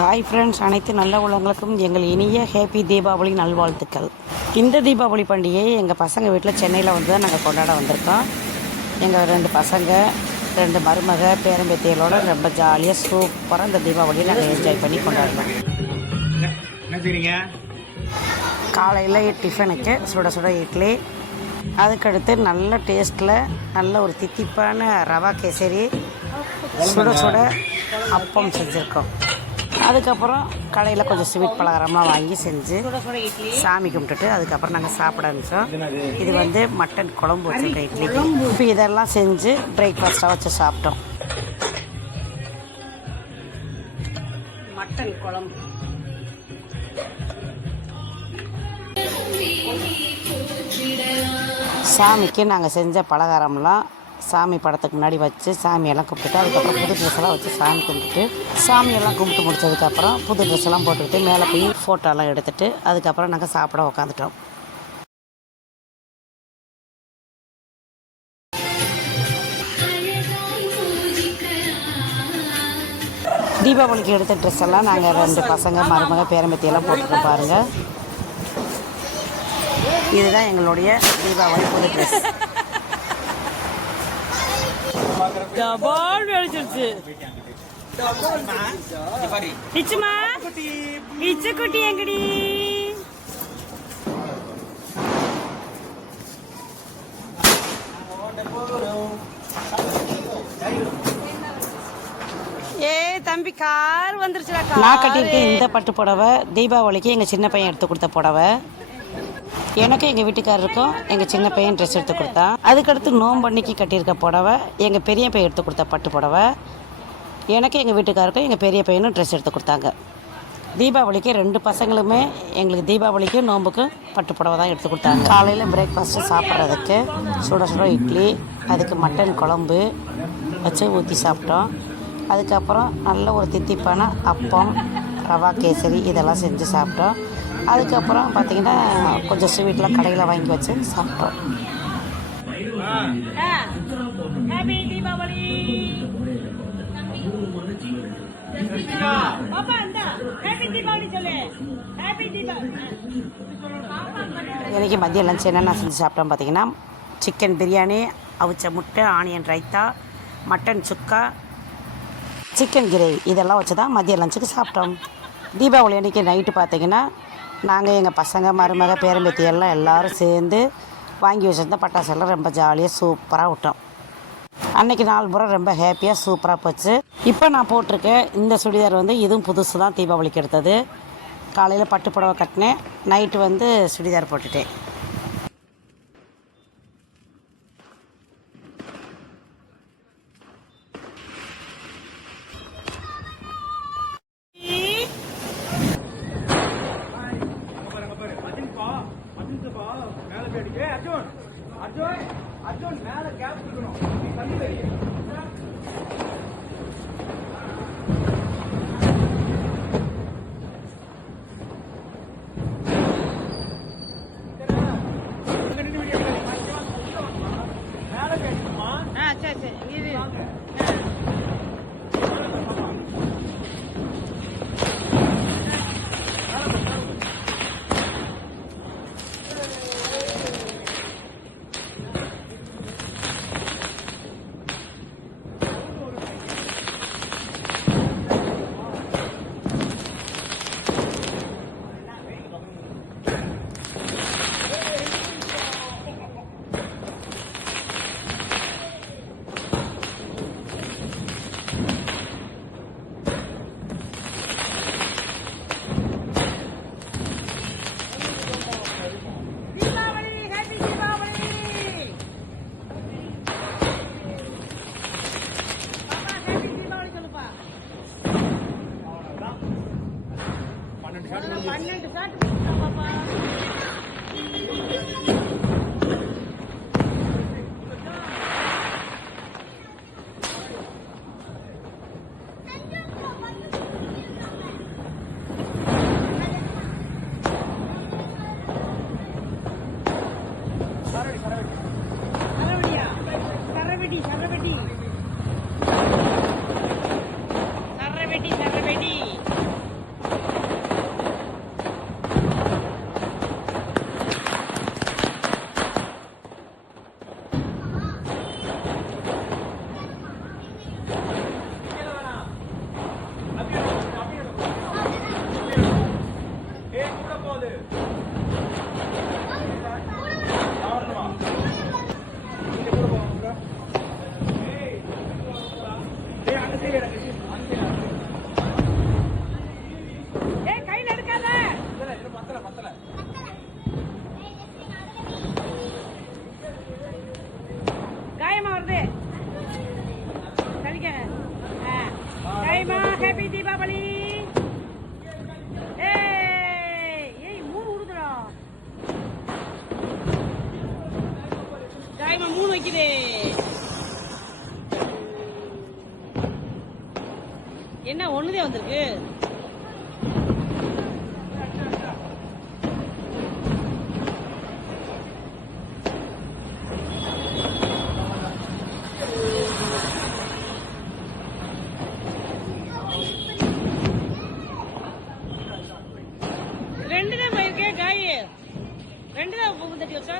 Hi friends, அனைத்து நல்ல உள்ளவங்களுக்கும் எங்கள் இனிய ஹேப்பி தீபாவளி நல்வாழ்த்துக்கள். இந்த தீபாவளி பண்டிகையை எங்கள் பசங்க வீட்டில் சென்னையில் வந்து தான் நாங்கள் கொண்டாட வந்திருக்கோம். எங்கள் 2 பசங்க 2 மருமக பேரம்பேத்திகளோட ரொம்ப ஜாலியாக சூப்பராக இந்த தீபாவளியை நாங்கள் என்ஜாய் பண்ணி கொண்டாடலாம். காலையில் டிஃபனுக்கு சுட சுட இட்லி, அதுக்கடுத்து நல்ல டேஸ்ட்டில் நல்ல ஒரு தித்திப்பான ரவா கேசரி, சுட சுட அப்பம் செஞ்சுருக்கோம். அதுக்கப்புறம் கடையில் கொஞ்சம் ஸ்வீட் பலகாரம்லாம் வாங்கி செஞ்சு சாமி கும்பிட்டுட்டு அதுக்கப்புறம் நாங்கள் சாப்பிட ஆரம்பித்தோம். இது வந்து மட்டன் குழம்பு வச்சுருக்கோம் இட்லிக்கு. இப்போ இதெல்லாம் செஞ்சு பிரேக்ஃபாஸ்ட்டாக வச்சு சாப்பிட்டோம். மட்டன் குழம்பு சாமிக்கு நாங்கள் செஞ்ச பலகாரம்லாம் சாமி படத்துக்கு முன்னாடி வச்சு சாமியெல்லாம் கும்பிட்டுட்டு அதுக்கப்புறம் புது ட்ரெஸ் எல்லாம் வச்சு சாமி கும்பிட்டுட்டு சாமியெல்லாம் கும்பிட்டு முடிச்சதுக்கப்புறம் புது ட்ரெஸ் எல்லாம் போட்டுக்கிட்டு மேலே போய் ஃபோட்டோலாம் எடுத்துகிட்டு அதுக்கப்புறம் நாங்கள் சாப்பிட உக்காந்துட்டோம். தீபாவளிக்கு எடுத்த ட்ரெஸ் எல்லாம் நாங்கள் 2 பசங்க மருமக பேரம்பத்தியெல்லாம் போட்டுட்டு பாருங்கள். இதுதான் எங்களுடைய தீபாவளி புது ட்ரெஸ். டபால் வெடிச்சிருச்சு. இச்சுமா இச்சு குட்டி எங்கடி? தம்பி கார் வந்துருச்சுடா. நான் கட்டியிருக்கேன் இந்த பட்டு புடவை தீபாவளிக்கு எங்கள் சின்ன பையன் எடுத்து கொடுத்த புடவை. எனக்கு எங்கள் வீட்டுக்காரருக்கும் எங்கள் சின்ன பையன் ட்ரெஸ் எடுத்து கொடுத்தான். அதுக்கடுத்து நோம்பன்னைக்கு கட்டியிருக்க புடவை எங்கள் பெரிய பையன் எடுத்து கொடுத்த பட்டு புடவை. எனக்கு எங்கள் வீட்டுக்காருக்கும் எங்கள் பெரிய பையனும் ட்ரெஸ் எடுத்து கொடுத்தாங்க. தீபாவளிக்கு 2 பசங்களுமே எங்களுக்கு தீபாவளிக்கும் நோம்புக்கும் பட்டு புடவை தான் எடுத்து கொடுத்தாங்க. காலையில் பிரேக்ஃபாஸ்ட்டு சாப்பிட்றதுக்கு சுட சுட இட்லி, அதுக்கு மட்டன் குழம்பு வச்சு ஊற்றி சாப்பிட்டோம். அதுக்கப்புறம் நல்ல ஒரு தித்திப்பான அப்பம், ரவா கேசரி இதெல்லாம் செஞ்சு சாப்பிட்டோம். அதுக்கப்புறம் பார்த்திங்கன்னா கொஞ்சம் ஸ்வீட்லாம் கடையில் வாங்கி வச்சு சாப்பிட்டோம். இன்றைக்கி மதியம் லஞ்ச் என்னென்ன செஞ்சு சாப்பிட்டோம் பார்த்திங்கன்னா சிக்கன் பிரியாணி, அவிச்ச முட்டை, ஆனியன் ரைத்தா, மட்டன் சுக்கா, சிக்கன் கிரேவி இதெல்லாம் வச்சு தான் மதிய லஞ்சுக்கு சாப்பிட்டோம். தீபாவளி அன்றைக்கி நைட்டு பார்த்திங்கன்னா நாங்கள் எங்கள் பசங்க மருமக பேரம்பேத்தி எல்லாம் எல்லோரும் சேர்ந்து வாங்கி வச்சுருந்த பட்டாசெல்லாம் ரொம்ப ஜாலியாக சூப்பராக விட்டோம். அன்றைக்கி நாள் பூரா ரொம்ப ஹேப்பியாக சூப்பராக போச்சு. இப்போ நான் போட்டிருக்கேன் இந்த சுடிதார் வந்து இதுவும் புதுசு தான் தீபாவளிக்கு எடுத்தது. காலையில் பட்டு புடவை கட்டினேன், நைட்டு வந்து சுடிதார் போட்டுட்டேன். சரவெட்டி காயமா வருது ஹாப்பி தீபாவளி. ஏய் மூணு உருதுடா. காயமா மூணு வைக்குது. என்ன ஒண்ணுதே வந்திருக்கு. ரெண்டு தான் போயிருக்கேன் காய். ரெண்டு தான் பூ தட்டி வச்சா.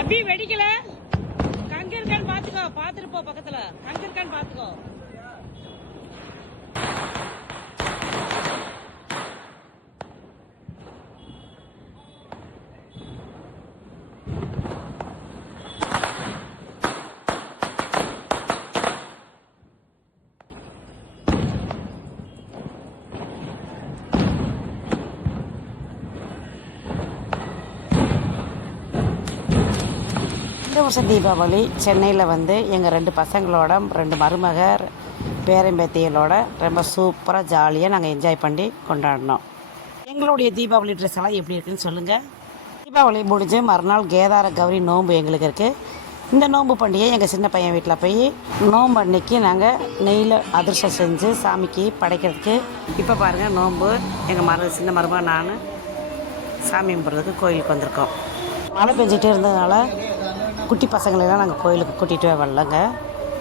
அபி வெடிக்கல. கங்க இருக்கான்னு பாத்துக்கோ. பாத்துட்டு போ பக்கத்துல. கங்க இருக்கான்னு பாத்துக்கோ. இந்த வருஷம் தீபாவளி சென்னையில் வந்து எங்கள் 2 பசங்களோட 2 மருமக பேரம்பேத்திகளோட ரொம்ப சூப்பராக ஜாலியாக நாங்கள் என்ஜாய் பண்ணி கொண்டாடினோம். எங்களுடைய தீபாவளி ட்ரெஸ் எல்லாம் எப்படி இருக்குன்னு சொல்லுங்கள். தீபாவளி முடிஞ்சு மறுநாள் கேதார கௌரி நோன்பு எங்களுக்கு இருக்குது. இந்த நோன்பு பண்டிகை எங்கள் சின்ன பையன் வீட்டில் போய் நோன்பு அன்னைக்கு நாங்கள் நெய்யில் அதிர்ஷ்டம் செஞ்சு சாமிக்கு படைக்கிறதுக்கு. இப்போ பாருங்கள் நோன்பு எங்கள் சின்ன மருமக நான் சாமி கும்பிட்றதுக்கு கோயிலுக்கு வந்திருக்கோம். மழை பெஞ்சிட்டே இருந்ததுனால குட்டி பசங்களெல்லாம் நாங்கள் கோயிலுக்கு கூட்டிகிட்டு வரலங்க.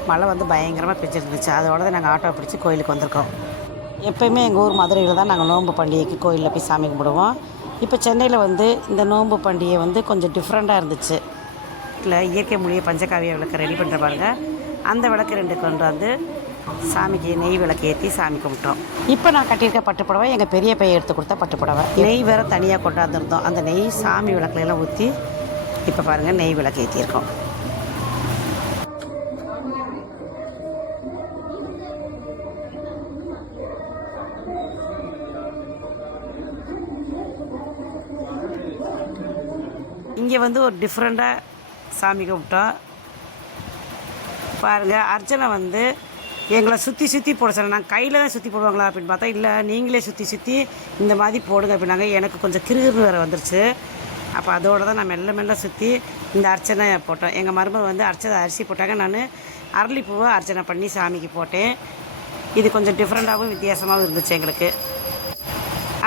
மழை வந்து பயங்கரமாக பெஞ்சிருந்துச்சு. அதோட தான் நாங்கள் ஆட்டோ பிடிச்சி கோயிலுக்கு வந்திருக்கோம். எப்போயுமே எங்கள் ஊர் மதுரையில் தான் நாங்கள் நோன்பு பண்டிகைக்கு கோயிலில் போய் சாமி கும்பிடுவோம். இப்போ சென்னையில் வந்து இந்த நோன்பு பண்டிகை வந்து கொஞ்சம் டிஃப்ரெண்ட்டாக இருந்துச்சு. இல்லை இயற்கை மொழியை பஞ்சகாவிய விளக்கு ரெடி பண்ணுற பாருங்க. அந்த விளக்கு 2 கொண்டு வந்து சாமிக்கு நெய் விளக்கு ஏற்றி சாமி கும்பிட்டோம். இப்போ நான் கட்டியிருக்க பட்டுப்புடவை எங்கள் பெரிய பையன் எடுத்து கொடுத்த பட்டுப்புடவை. நெய் வேறு தனியாக கொண்டாந்துருந்தோம். அந்த நெய் சாமி விளக்குலாம் ஊற்றி இப்போ பாருங்கள் நெய் விளக்கு ஏற்றியிருக்கோம். இங்கே வந்து ஒரு டிஃப்ரெண்ட்டாக சாமி கும்பிட்டோம். பாருங்கள் அர்ச்சனை வந்து எங்களை சுற்றி சுற்றி போட சொன்ன. நாங்கள் கையில் தான் சுற்றி போடுவாங்களா அப்படின்னு பார்த்தா இல்லை நீங்களே சுற்றி சுற்றி இந்த மாதிரி போடுங்க அப்படின்னாங்க. எனக்கு கொஞ்சம் கிருகிருன்னு வேறு வந்துருச்சு. அப்போ அதோடு தான் நான் மெல்ல மெல்ல சுற்றி இந்த அர்ச்சனை போட்டோம். எங்கள் மருமக வந்து அரிசி போட்டாங்க. நான் அரளிப்பூவை அர்ச்சனை பண்ணி சாமிக்கு போட்டேன். இது கொஞ்சம் டிஃப்ரெண்ட்டாகவும் வித்தியாசமாகவும் இருந்துச்சு எங்களுக்கு.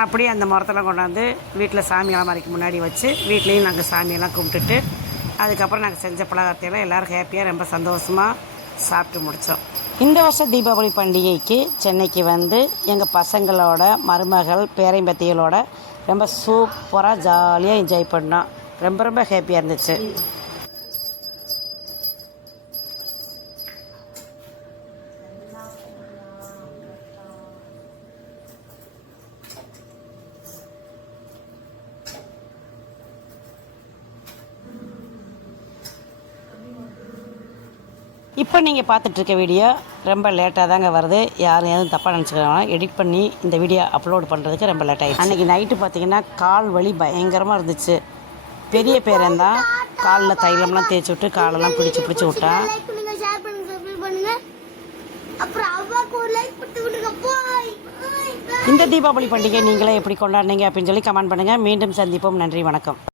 அப்படியே அந்த முறத்தெல்லாம் கொண்டாந்து வீட்டில் சாமி அலமாரிக்கு முன்னாடி வச்சு வீட்லேயும் நாங்கள் சாமியெல்லாம் கும்பிட்டுட்டு அதுக்கப்புறம் நாங்கள் செஞ்ச பலகாரத்தையெல்லாம் எல்லோரும் ஹேப்பியாக ரொம்ப சந்தோஷமாக சாப்பிட்டு முடித்தோம். இந்த வருஷம் தீபாவளி பண்டிகைக்கு சென்னைக்கு வந்து எங்கள் பசங்களோட மருமகள் பேரம்பத்திகளோட ரொம்ப சூப்பராக ஜாலியாக என்ஜாய் பண்ணோம். ரொம்ப ரொம்ப ஹேப்பியாக இருந்துச்சு. இப்போ நீங்கள் பார்த்துட்ருக்க வீடியோ ரொம்ப லேட்டாக தாங்க வருது. யாரும் எதுவும் தப்பாக நினச்சிக்கிறாங்க. எடிட் பண்ணி இந்த வீடியோ அப்லோட் பண்ணுறதுக்கு ரொம்ப லேட் ஆகிடுச்சு. அன்றைக்கி நைட்டு பார்த்திங்கன்னா கால் வலி பயங்கரமாக இருந்துச்சு. பெரிய பேரன் தான் காலில் தைலம்லாம் தேய்ச்சி விட்டு காலெல்லாம் பிடிச்சி விட்டான். இந்த தீபாவளி பண்டிகை நீங்களே எப்படி கொண்டாடினீங்க அப்படின்னு சொல்லி கமெண்ட் பண்ணுங்கள். மீண்டும் சந்திப்போம். நன்றி, வணக்கம்.